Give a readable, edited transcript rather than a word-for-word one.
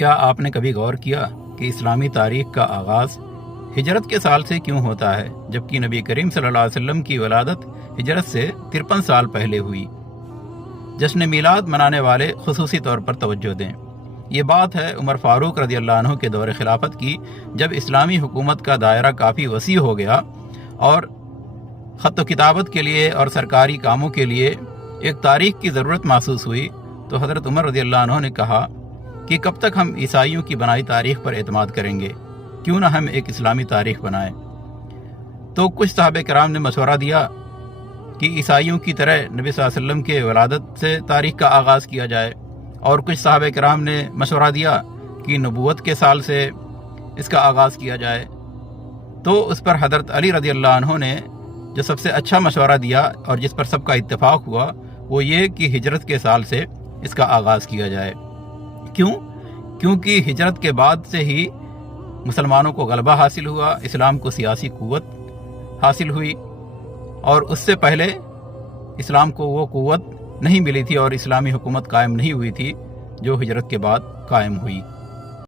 کیا آپ نے کبھی غور کیا کہ اسلامی تاریخ کا آغاز ہجرت کے سال سے کیوں ہوتا ہے، جبکہ نبی کریم صلی اللہ علیہ وسلم کی ولادت ہجرت سے 53 سال پہلے ہوئی؟ جشن میلاد منانے والے خصوصی طور پر توجہ دیں۔ یہ بات ہے عمر فاروق رضی اللہ عنہ کے دور خلافت کی، جب اسلامی حکومت کا دائرہ کافی وسیع ہو گیا اور خط و کتابت کے لیے اور سرکاری کاموں کے لیے ایک تاریخ کی ضرورت محسوس ہوئی، تو حضرت عمر رضی اللہ عنہ نے کہا کہ کب تک ہم عیسائیوں کی بنائی تاریخ پر اعتماد کریں گے، کیوں نہ ہم ایک اسلامی تاریخ بنائیں۔ تو کچھ صحابہ کرام نے مشورہ دیا کہ عیسائیوں کی طرح نبی صلی اللہ علیہ وسلم کے ولادت سے تاریخ کا آغاز کیا جائے، اور کچھ صحابہ کرام نے مشورہ دیا کہ نبوت کے سال سے اس کا آغاز کیا جائے۔ تو اس پر حضرت علی رضی اللہ عنہ نے جو سب سے اچھا مشورہ دیا اور جس پر سب کا اتفاق ہوا، وہ یہ کہ ہجرت کے سال سے اس کا آغاز کیا جائے۔ کیونکہ ہجرت کے بعد سے ہی مسلمانوں کو غلبہ حاصل ہوا، اسلام کو سیاسی قوت حاصل ہوئی، اور اس سے پہلے اسلام کو وہ قوت نہیں ملی تھی اور اسلامی حکومت قائم نہیں ہوئی تھی جو ہجرت کے بعد قائم ہوئی۔